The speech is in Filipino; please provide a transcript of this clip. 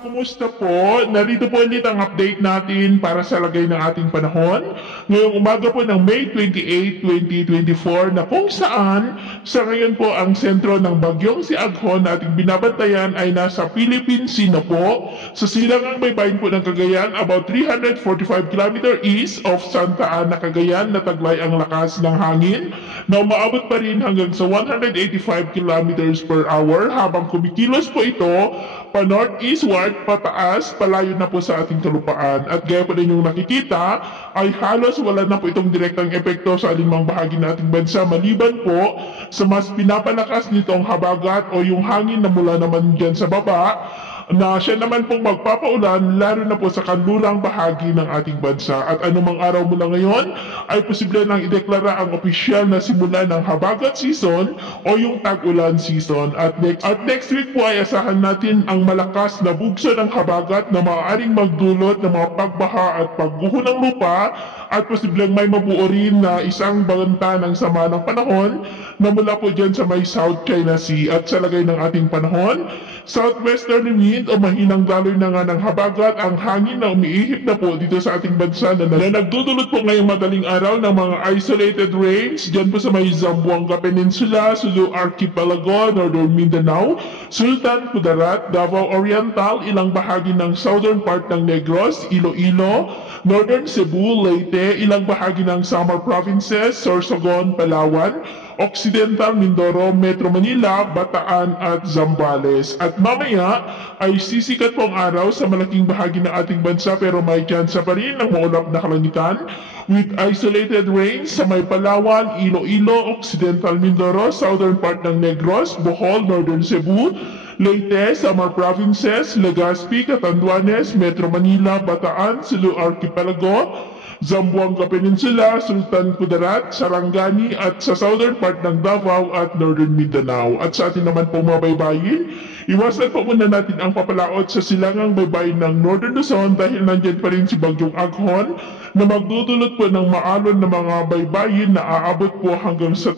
Kumusta po? Narito po ulit ang update natin para sa lagay ng ating panahon. Ngayong umaga po ng May 28, 2024 na kung saan sa ngayon po ang sentro ng bagyong si Aghon na ating binabantayan ay nasa Philippine Sea na po. Sa silangang baybayin po ng Cagayan, about 345 km east of Santa Ana, Cagayan na taglay ang lakas ng hangin na umaabot pa rin hanggang sa 185 km per hour habang kumikilos po ito pa northeastward, pataas, palayo na po sa ating kalupaan. At gaya po ninyong nakikita, ay halos wala na po itong direktang epekto sa alinmang bahagi ng ating bansa maliban po sa mas pinapalakas nitong habagat o yung hangin na mula naman dyan sa baba na siya naman pong magpapaulan lalo na po sa kanlurang bahagi ng ating bansa. At anumang araw mula ngayon ay posible nang ideklara ang opisyal na simula ng habagat season o yung tag-ulan season. At next week po ay asahan natin ang malakas na bugso ng habagat na maaaring magdulot ng mga pagbaha at pagguho ng lupa at posibleng may mabuo rin na isang banta ng sama ng panahon na mula po dyan sa may South China Sea. At sa lagay ng ating panahon, southwesterly wind o mahinang daloy na nga ng habagat ang hangin na umiihip na po dito sa ating bansa na nagdudulot po ngayong madaling araw ng mga isolated rains dyan po sa may Zamboanga Peninsula, Sulu Archipelago, Northern Mindanao, Sultan Kudarat, Davao Oriental, ilang bahagi ng southern part ng Negros, Iloilo, Northern Cebu, Leyte, ilang bahagi ng Samar Provinces, Sorsogon, Palawan, Occidental Mindoro, Metro Manila, Bataan at Zambales. At mamaya ay sisikat po ang araw sa malaking bahagi ng ating bansa pero may tsansa pa rin ng maulap na kalangitan with isolated rains sa may Palawan, Iloilo, Occidental Mindoro, southern part ng Negros, Bohol, Northern Cebu, Leyte, Samar Provinces, Legazpi, Catanduanes, Metro Manila, Bataan, Sulu Archipelago, Zamboanga Peninsula, Sultan Kudarat, Sarangani at sa southern part ng Davao at Northern Mindanao. At sa atin naman po mga baybayin, iwasan po muna natin ang papalaot sa silangang baybayin ng Northern Luzon dahil nandyan pa rin si Bagyong Aghon na magdudulot po ng maalon na mga baybayin na aabot po hanggang sa